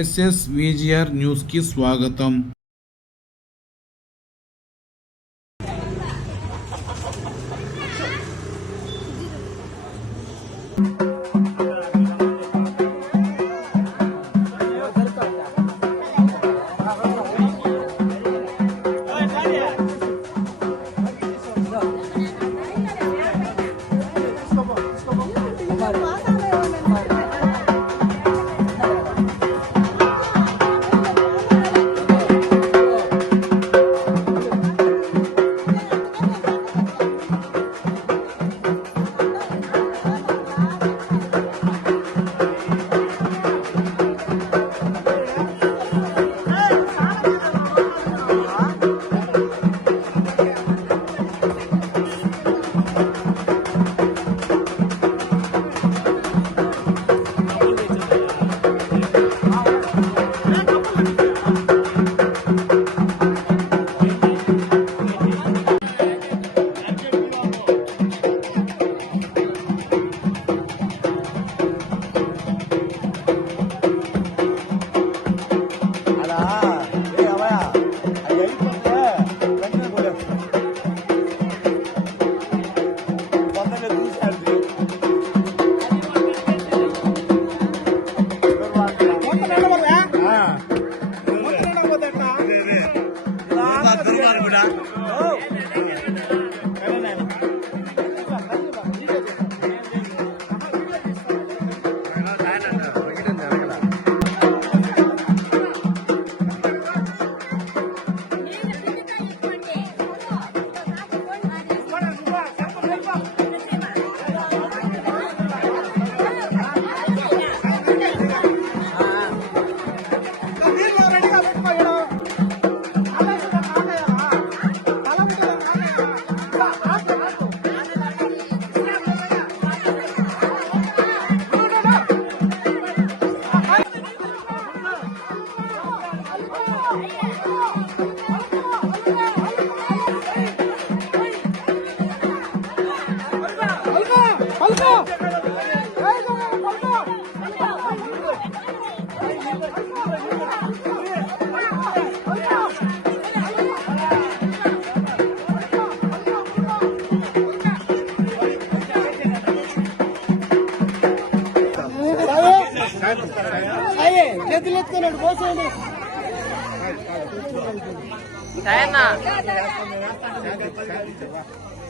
SSVGR news కి స్వాగతం.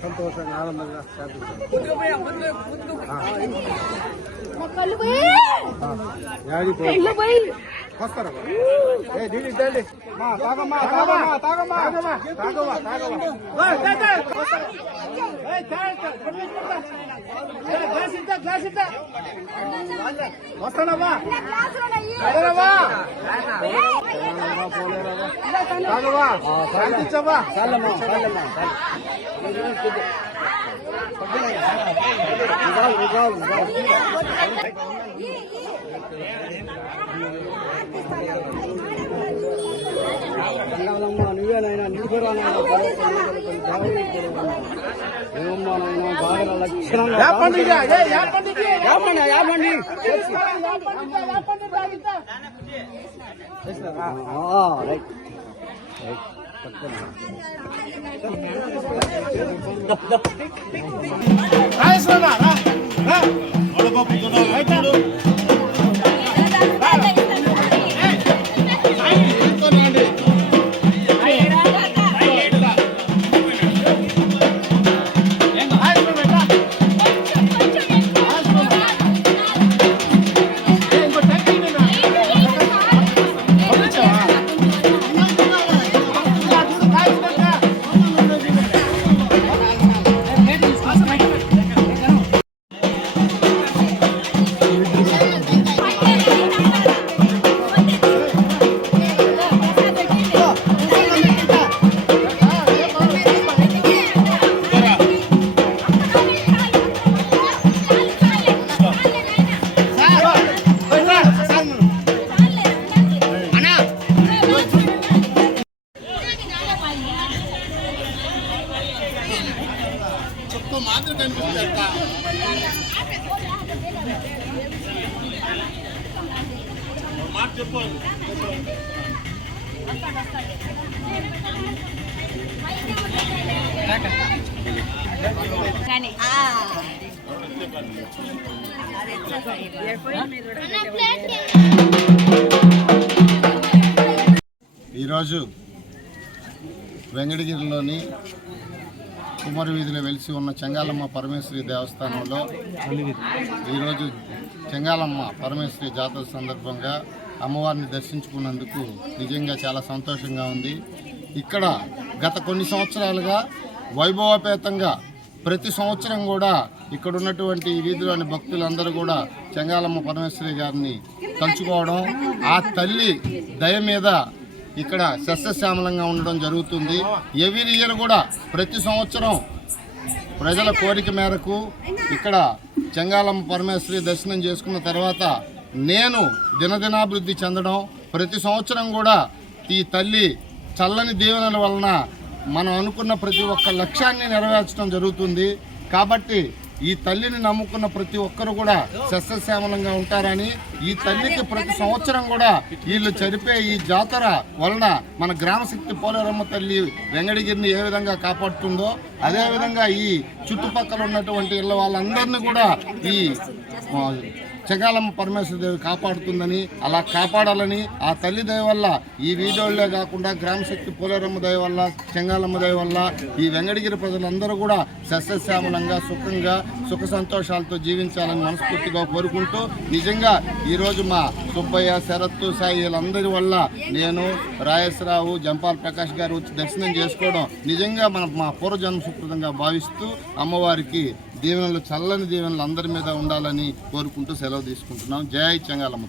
సంతోషంగా ఆనందంగా వస్తారా వస్తానమ్మా శాంతించమ్మా నువ్వేనైనా నిలుపురానైనా బాగా లక్షణంగా ఈరోజు వెంకటగిరిలోని కుమారి వీధిలో వెలిసి ఉన్న చెంగాలమ్మ పరమేశ్వరి దేవస్థానంలో ఈరోజు చెంగాలమ్మ పరమేశ్వరి జాతర సందర్భంగా అమ్మవారిని దర్శించుకున్నందుకు నిజంగా చాలా సంతోషంగా ఉంది. ఇక్కడ గత కొన్ని సంవత్సరాలుగా వైభవపేతంగా ప్రతి సంవత్సరం కూడా ఇక్కడ ఉన్నటువంటి ఈ వీధిలోని భక్తులందరూ కూడా చెంగాలమ్మ పరమేశ్వరి గారిని తలుచుకోవడం, ఆ తల్లి దయ మీద ఇక్కడ సస్యశ్యామలంగా ఉండడం జరుగుతుంది. ఎవ్రీ ఇయర్ కూడా ప్రతి సంవత్సరం ప్రజల కోరిక మేరకు ఇక్కడ చెంగాలమ్మ పరమేశ్వరి దర్శనం చేసుకున్న తర్వాత నేను దినదినాభివృద్ధి చెందడం, ప్రతి సంవత్సరం కూడా ఈ తల్లి చల్లని దీవెనల వలన మనం అనుకున్న ప్రతి ఒక్క లక్ష్యాన్ని నెరవేర్చడం జరుగుతుంది. కాబట్టి ఈ తల్లిని నమ్ముకున్న ప్రతి ఒక్కరు కూడా సస్యశ్యామలంగా ఉంటారని, ఈ తల్లికి ప్రతి సంవత్సరం కూడా వీళ్ళు జరిపే ఈ జాతర వలన మన గ్రామశక్తి పోలేరమ్మ తల్లి వెంకటగిరిని ఏ విధంగా కాపాడుతుందో అదేవిధంగా ఈ చుట్టుపక్కల ఉన్నటువంటి ఇళ్ళ వాళ్ళందరినీ కూడా ఈ చెంగాలమ్మ పరమేశ్వరదేవి కాపాడుతుందని, అలా కాపాడాలని ఆ తల్లి దయ వల్ల ఈ వీధులే కాకుండా గ్రామశక్తి పోలేరమ్మ దయ వల్ల, చెంగాలమ్మ దయ వల్ల ఈ వెంకటగిరి ప్రజలందరూ కూడా సస్యశ్యామలంగా సుఖంగా సుఖ సంతోషాలతో జీవించాలని మనస్ఫూర్తిగా కోరుకుంటూ, నిజంగా ఈరోజు మా సుబ్బయ్య, శరత్తు, సాయి వీళ్ళందరి వల్ల నేను, రాయేశ్వరరావు, జంపాల ప్రకాష్ గారు వచ్చి దర్శనం చేసుకోవడం నిజంగా మా పూర్వజన్మ సుకృతంగా భావిస్తూ అమ్మవారికి దీవెనలు, చల్లని దీవెనలు అందరి మీద ఉండాలని కోరుకుంటూ సెలవు తీసుకుంటున్నాం. జై చెంగాలమ్మ.